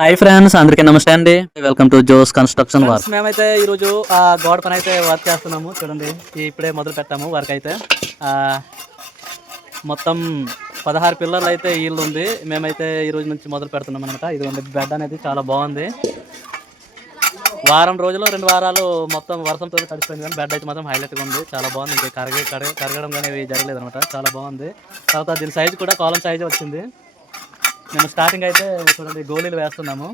Hi friends, అందరికీ నమస్తే అండి. Welcome to Jose construction work. మేమైతే ఈరోజు గోడ పని అయితే వర్క్ చేస్తున్నాము. చూడండి, ఇప్పుడే మొదలు పెట్టాము వర్క్ అయితే. మొత్తం 16 పిల్లర్లు అయితే ఇల్లు ఉంది. మేమైతే ఈ రోజు నుంచి మొదలు పెడుతున్నాం అనమాట. ఇది బెడ్ అనేది చాలా బాగుంది. వారం రోజులు 2 వారాలు మొత్తం వర్షంతో తడిసిపోయింది, కానీ బెడ్ అయితే మాత్రం హైలైట్గా ఉంది. చాలా బాగుంది. ఇంకా కరగడం కానీ జరగలేదు అనమాట. చాలా బాగుంది. తర్వాత దీని సైజు కూడా కాలం సైజే వచ్చింది. మేము స్టార్టింగ్ అయితే చూడండి గోళీలు వేస్తున్నాము.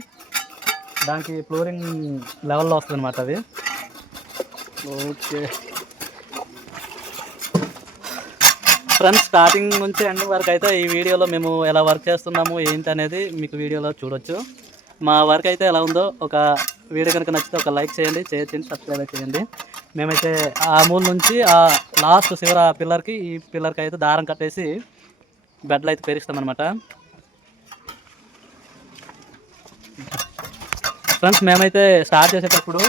దానికి ఫ్లోరింగ్ లెవెల్లో వస్తుంది అనమాట అది. ఓకే ఫ్రెండ్స్, స్టార్టింగ్ నుంచి ఎండింగ్ వరకు అయితే ఈ వీడియోలో మేము ఎలా వర్క్ చేస్తున్నాము ఏంటి అనేది మీకు వీడియోలో చూడొచ్చు. మా వర్క్ అయితే ఎలా ఉందో ఒక వీడియో కనుక నచ్చితే ఒక లైక్ చేయండి, సబ్స్క్రైబ్ చేయండి. మేమైతే ఆ మూల నుంచి ఆ లాస్ట్ చివర పిల్లర్కి ఈ పిల్లర్కి అయితే దారం కట్టేసి బెడ్లు అయితే పేరిస్తామన్నమాట. ఫ్రెండ్స్, మేమైతే స్టార్ట్ చేసేటప్పుడు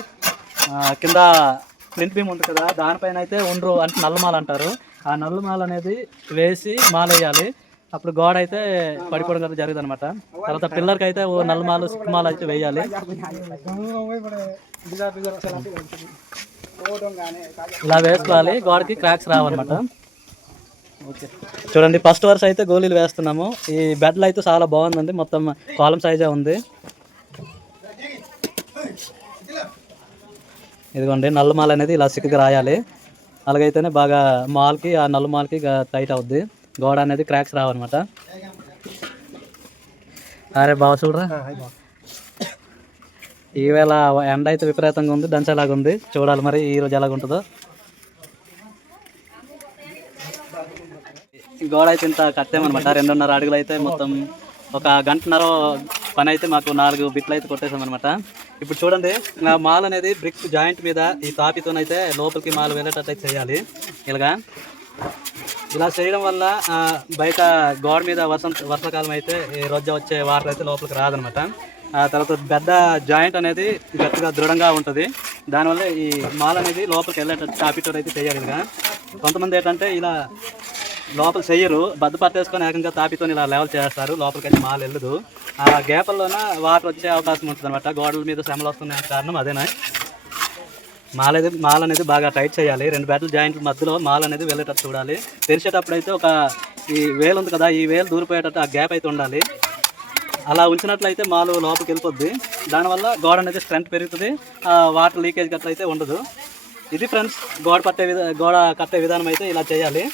కింద ప్రింట్ బీమ్ ఉంటుంది కదా, దానిపైన అయితే ఉండ్రు అంటే నల్లమాల అంటారు. ఆ నల్లమాల అనేది వేసి మాల వేయాలి. అప్పుడు గోడ అయితే పడిపోవడం కదా జరుగుతుంది అనమాట. తర్వాత పిల్లర్కి అయితే ఓ నల్లమాలు సిక్కుమాల అయితే వేయాలి. ఇలా వేసుకోవాలి, గోడకి క్రాక్స్ రావన్నమాట. ఓకే చూడండి, ఫస్ట్ వరుస అయితే గోళీలు వేస్తున్నాము. ఈ బెడ్లు అయితే చాలా బాగుందండి, మొత్తం కాలం సైజే ఉంది. ఇదిగోండి, నల్లమాల అనేది ఇలా సిక్కుగా రాయాలి. అలాగైతేనే బాగా మాల్కి ఆ నల్ల మాల్కి టైట్ అవుద్ది, గోడ అనేది క్రాక్స్ రావన్నమాట. అరే బాగా చూడరా, ఈవేళ ఎండ అయితే విపరీతంగా ఉంది, దంచేలాగా ఉంది. చూడాలి మరి ఈరోజు ఎలాగుంటుందో. ఈ గోడ అయితే ఇంత కట్టామన్నమాట. 2.5 అడుగులు అయితే మొత్తం ఒక గంటన్నర పని అయితే మాకు 4 బిట్లు అయితే కొట్టేసామన్నమాట. ఇప్పుడు చూడండి, నా మాల్ అనేది బ్రిక్ జాయింట్ మీద ఈ తాపితోనైతే లోపలికి మాల్ వెళ్ళేటట్టు అయితే చేయాలి. ఇలా చేయడం వల్ల బయట గోడ మీద వర్షాకాలం అయితే రోజు వచ్చే వాటర్ అయితే లోపలికి రాదనమాట. తర్వాత పెద్ద జాయింట్ అనేది గట్టిగా దృఢంగా ఉంటుంది. దానివల్ల ఈ మాల్ అనేది లోపలికి వెళ్ళేటట్టు తాపితో అయితే చేయాలి. ఇలా కొంతమంది ఏంటంటే ఇలా లోపల చెయ్యరు, బద్ద పట్టేసుకొని ఏకంగా తాపితో ఇలా లెవెల్ చేస్తారు, లోపలికి అయితే మాల్ వెళ్ళదు. ఆ గ్యాప్ల్లోన వాటర్ వచ్చే అవకాశం ఉంటుంది అనమాట. గోడల మీద శ్రమలు వస్తున్నాయి కారణం అదేనా. మాల్ అనేది బాగా టైట్ చేయాలి. 2 బెడ్ల జాయింట్ల మధ్యలో మాల్ అనేది వెళ్ళేటట్టు చూడాలి. తెరిచేటప్పుడు అయితే ఒక ఈ వేలు ఉంది కదా, ఈ వేలు దూరిపోయేటట్టు ఆ గ్యాప్ అయితే ఉండాలి. అలా ఉంచినట్లయితే మాల్ లోపలికి వెళ్ళిపోద్ది. దానివల్ల గోడ అనేది స్ట్రెంత్ పెరుగుతుంది, వాటర్ లీకేజ్ గట్ల అయితే ఉండదు. ఇది ఫ్రెండ్స్, గోడ కట్టే విధానం అయితే ఇలా చేయాలి.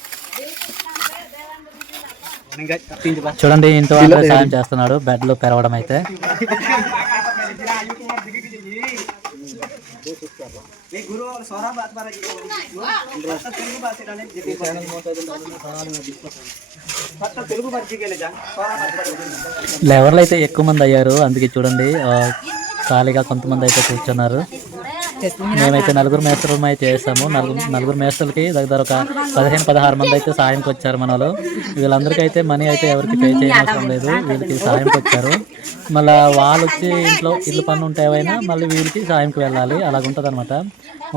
చూడండి, ఇంటి వాళ్ళు సాయం చేస్తున్నాడు బెడ్లు పెరవడం అయితే. లెవర్లు అయితే ఎక్కువ మంది అయ్యారు, అందుకే చూడండి ఖాళీగా కొంతమంది అయితే కూర్చున్నారు. మేమైతే 4 మేస్త్రులు అయితే చేస్తాము. 4 మేస్త్రులకి దగ్గర ఒక 15-16 మంది అయితే సాయంకి వచ్చారు. మనలో వీళ్ళందరికీ అయితే మనీ అయితే ఎవరికి పే చేయనవసరం లేదు, వీళ్ళకి సాయంకి వచ్చారు. మళ్ళీ వాళ్ళు వచ్చి ఇంట్లో ఇల్లు పనులు ఉంటాయైనా మళ్ళీ వీళ్ళకి సాయంకి వెళ్ళాలి, అలాగుంటుంది అనమాట.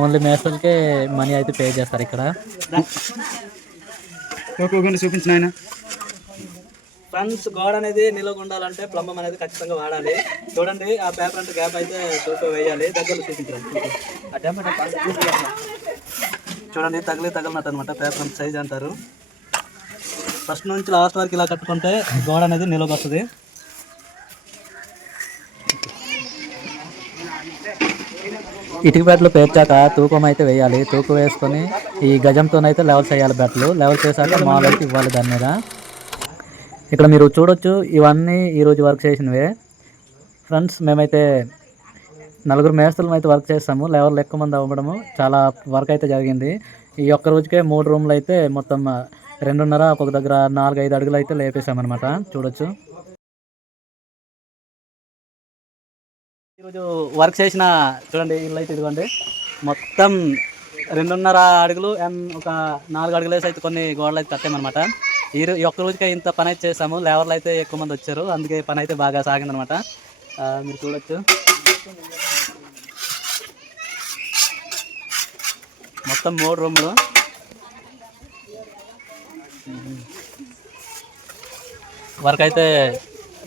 ఓన్లీ మేస్త్రులకే మనీ అయితే పే చేస్తారు ఇక్కడ. చూపించిన ఫ్రెండ్స్, గోడ అనేది నిలవ ఉండాలంటే ప్లంబం అనేది ఖచ్చితంగా వాడాలి. చూడండి, ఆ పేపర్ అంటే గ్యాప్ అయితే చూపు వేయాలి. దగ్గరలో చూపించండి. చూడండి, తగిలినట్టు అనమాట. పేపర్ అంత సైజ్ అంటారు. ఫస్ట్ నుంచి లాస్ట్ వరకు ఇలా కట్టుకుంటే గోడ అనేది నిలవ వస్తుంది. ఇటుక బెడ్లు పేర్చాక తూకం అయితే వేయాలి. తూకం వేసుకొని ఈ గజంతోనైతే లెవెల్ చేయాలి. బెడ్లు లెవెల్ చేశాక మాల్ అయితే ఇవ్వాలి దాని మీద. ఇక్కడ మీరు చూడొచ్చు, ఇవన్నీ ఈరోజు వర్క్ చేసినవే ఫ్రెండ్స్. మేమైతే 4 మేస్త్రులు అయితే వర్క్ చేస్తాము. లెవెల్ ఎక్కువ మంది అవ్వడము చాలా వర్క్ అయితే జరిగింది. ఈ ఒక్క రోజుకే 3 రూమ్లు అయితే మొత్తం 2.5 ఒక్కొక్క దగ్గర 4-5 అడుగులు అయితే లేపేసామన్నమాట. చూడొచ్చు, ఈరోజు వర్క్ చేసిన చూడండి ఇల్లు అయితే ఇదిగోండి, మొత్తం 2.5 అడుగులు అండ్ ఒక 4 అడుగులు వేసి అయితే కొన్ని గోడలు అయితే కట్టామన్నమాట. ఈ ఒక్క రోజుకే ఇంత పని అయితే చేసాము. లేబర్లు అయితే ఎక్కువ మంది వచ్చారు, అందుకే పని అయితే బాగా సాగిందనమాట. మీరు చూడొచ్చు, మొత్తం 3 రూములు. వర్క్ అయితే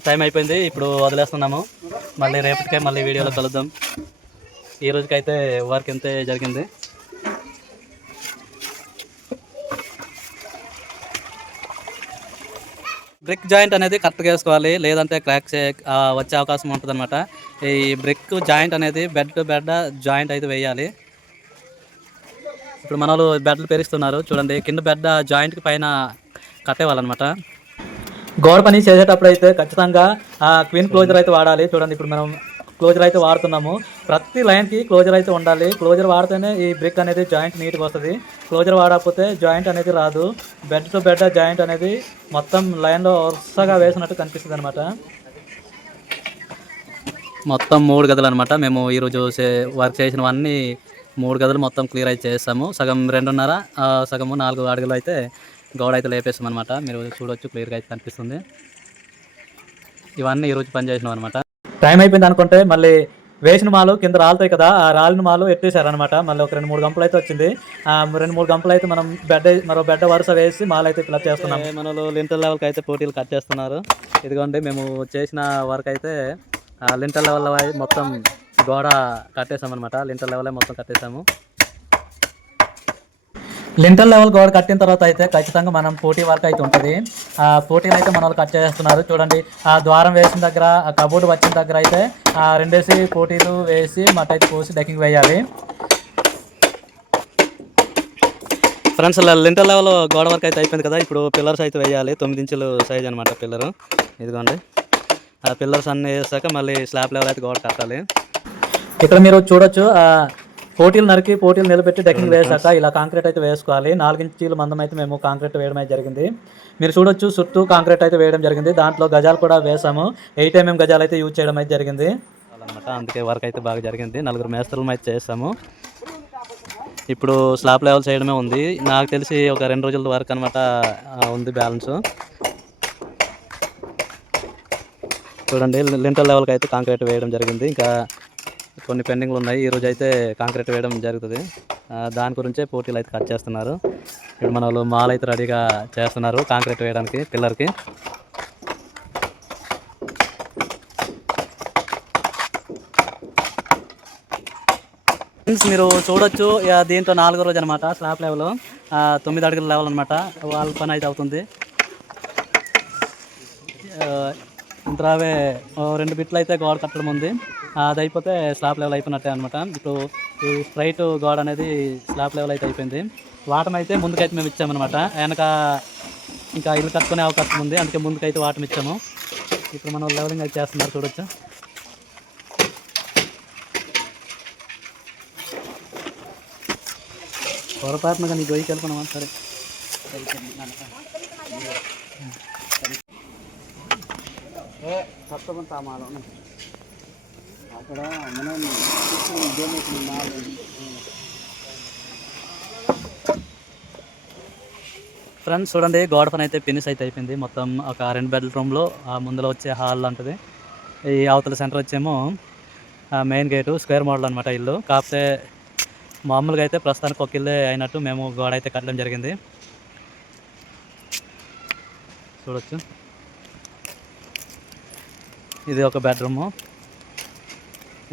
టైం అయిపోయింది, ఇప్పుడు వదిలేస్తున్నాము. మళ్ళీ రేపటికే మళ్ళీ వీడియోలో కలుద్దాం. ఈ రోజుకైతే వర్క్ ఎంతే జరిగింది. బ్రిక్ జాయింట్ అనేది కరెక్ట్గా వేసుకోవాలి, లేదంటే క్రాక్స్ వచ్చే అవకాశం ఉంటుంది అనమాట. ఈ బ్రిక్ జాయింట్ అనేది బెడ్ టు బెడ్ జాయింట్ అయితే వేయాలి. ఇప్పుడు మన వాళ్ళు బెడ్లు పెరిస్తున్నారు చూడండి, కింద బెడ్ జాయింట్కి పైన కట్టేవాళ్ళనమాట. గోడ పని చేసేటప్పుడు అయితే ఖచ్చితంగా క్వీన్ క్లోజర్ అయితే వాడాలి. చూడండి ఇప్పుడు మనం క్లోజర్ అయితే వాడుతున్నాము. ప్రతి లైన్కి క్లోజర్ అయితే ఉండాలి. క్లోజర్ వాడితేనే ఈ బ్రిక్ అనేది జాయింట్ నీట్గా వస్తుంది. క్లోజర్ వాడకపోతే జాయింట్ అనేది రాదు. బెడ్ టు బెడ్ జాయింట్ అనేది మొత్తం లైన్లో వరుసగా వేసినట్టు కనిపిస్తుంది అనమాట. మొత్తం 3 గదులు అనమాట. మేము ఈరోజు వర్క్ చేసినవన్నీ 3 గదులు మొత్తం క్లియర్ అయితే చేస్తాము. సగం 2.5 సగము 4 అడుగులు అయితే గోడ అయితే లేపేస్తాం అనమాట. మీరు చూడవచ్చు, క్లియర్గా అయితే కనిపిస్తుంది. ఇవన్నీ ఈరోజు పని చేసినాం అనమాట. టైం అయిపోయింది అనుకుంటే మళ్ళీ వేసిన మాలు కింద రాలుతాయి కదా, ఆ రాలిన మాలు ఎట్టేశారనమాట. మళ్ళీ ఒక 2-3 గంపలు అయితే వచ్చింది. 2-3 గంపలు అయితే మనం మరో బెడ్ వరుస వేసి మాలు అయితే ఫిల్అప్ చేస్తున్నాం. మనలో లింటర్ లెవెల్కి అయితే పోటీలు కట్ చేస్తున్నారు. ఇదిగోండి మేము చేసిన వర్క్ అయితే లింటర్ లెవెల్ మొత్తం గోడ కట్టేసాం అనమాట. లింటర్ లెవెల్ మొత్తం కట్టేసాము. లింటర్ లెవెల్ గోడ కట్టిన తర్వాత అయితే ఖచ్చితంగా మనం పోటీ వర్క్ అయితే ఉంటుంది. ఆ పోటీలు అయితే మన వాళ్ళు కట్ చేస్తున్నారు. చూడండి, ఆ ద్వారం వేసిన దగ్గర, ఆ కబోర్డ్ వచ్చిన దగ్గర అయితే 2 పోటీలు వేసి మట్టి అయితే పోసి డెకింగ్ వేయాలి. ఫ్రెండ్స్, లింటర్ లెవెల్ గోడ వర్క్ అయితే అయిపోయింది కదా. ఇప్పుడు పిల్లర్స్ అయితే వేయాలి. 9 ఇంచులు సైజ్ అనమాట పిల్లరు. ఇదిగోండి, ఆ పిల్లర్స్ అన్నీ వేసాక మళ్ళీ స్లాబ్ లెవెల్ అయితే గోడ కట్టాలి. ఇక్కడ మీరు చూడొచ్చు, పోటీలు నరికి పోటీలు నిలబెట్టి డెకింగ్ వేసాక ఇలా కాంక్రీట్ అయితే వేసుకోవాలి. 4 ఇంచీల మందం అయితే మేము కాంక్రీట్ వేయడం అయితే జరిగింది. మీరు చూడొచ్చు, చుట్టూ కాంక్రీట్ అయితే వేయడం జరిగింది. దాంట్లో గజాలు కూడా వేసాము. 8 mm గజాలు అయితే యూజ్ చేయడం అయితే జరిగింది అనమాట. అందుకే వర్క్ అయితే బాగా జరిగింది. 4 మేస్త్రులు అయితే చేసాము. ఇప్పుడు స్లాబ్ లెవెల్ చేయడమే ఉంది. నాకు తెలిసి ఒక 2 రోజుల వర్క్ అనమాట ఉంది బ్యాలెన్స్. చూడండి, లింటర్ లెవెల్కి అయితే కాంక్రీట్ వేయడం జరిగింది. ఇంకా కొన్ని పెండింగ్లు ఉన్నాయి. ఈరోజు అయితే కాంక్రీట్ వేయడం జరుగుతుంది. దాని గురించే పోటీలు అయితే కట్ చేస్తున్నారు. ఇప్పుడు మన వాళ్ళు మాల్ అయితే రెడీగా చేస్తున్నారు కాంక్రీట్ వేయడానికి పిల్లర్కి. మీరు చూడొచ్చు, దీంట్లో 4వ రోజు అనమాట. స్లాబ్ లెవెల్ 9 అడుగుల లెవెల్ అనమాట. వాళ్ళ పని అయితే అవుతుంది. ఇంతరావే 2 బిట్లు అయితే గోడ కట్టడం ఉంది. అది అయిపోతే స్లాబ్ లెవెల్ అయిపోయినట్టే అనమాట. ఇప్పుడు ఈ స్ట్రైట్ గోడ అనేది స్లాబ్ లెవెల్ అయితే అయిపోయింది. వాటం అయితే ముందుకైతే మేము ఇచ్చామన్నమాట. వెనక ఇంకా ఇల్లు కట్టుకునే అవకాశం ఉంది, అందుకే ముందుకైతే వాటం ఇచ్చాము. ఇప్పుడు మనం లెవెలింగ్ అయితే చేస్తున్నారు చూడొచ్చు. పొరపాటున నీ గొయ్యికి వెళ్ళిపోయినామా? సరే, ఫ్రెండ్స్ చూడండి, గోడ పని అయితే ఫినిష్ అయితే అయిపోయింది. మొత్తం ఒక 2 బెడ్రూమ్లో ముందులో వచ్చే హాల్ లాంటిది. ఈ అవతల సెంటర్ వచ్చేమో మెయిన్ గేటు, స్క్వేర్ మోడల్ అనమాట ఇల్లు. కాకపోతే మామూలుగా అయితే ప్రస్తుతానికి ఒక ఇల్లే అయినట్టు మేము గోడ అయితే కట్టడం జరిగింది. చూడొచ్చు, ఇది ఒక బెడ్రూము,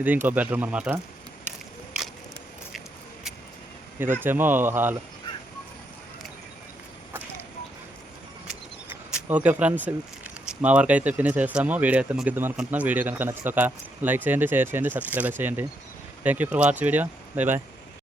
ఇది ఇంకో బెడ్రూమ్ అనమాట. ఇది వచ్చేమో హాల్. ఓకే ఫ్రెండ్స్, మా వర్క్ అయితే ఫినిష్ చేస్తాము. వీడియో అయితే ముగిద్దాం అనుకుంటున్నాం. వీడియో కనుక నచ్చితే ఒక లైక్ చేయండి, షేర్ చేయండి, సబ్స్క్రైబ్ చేయండి. Thank you for watch video. Bye bye.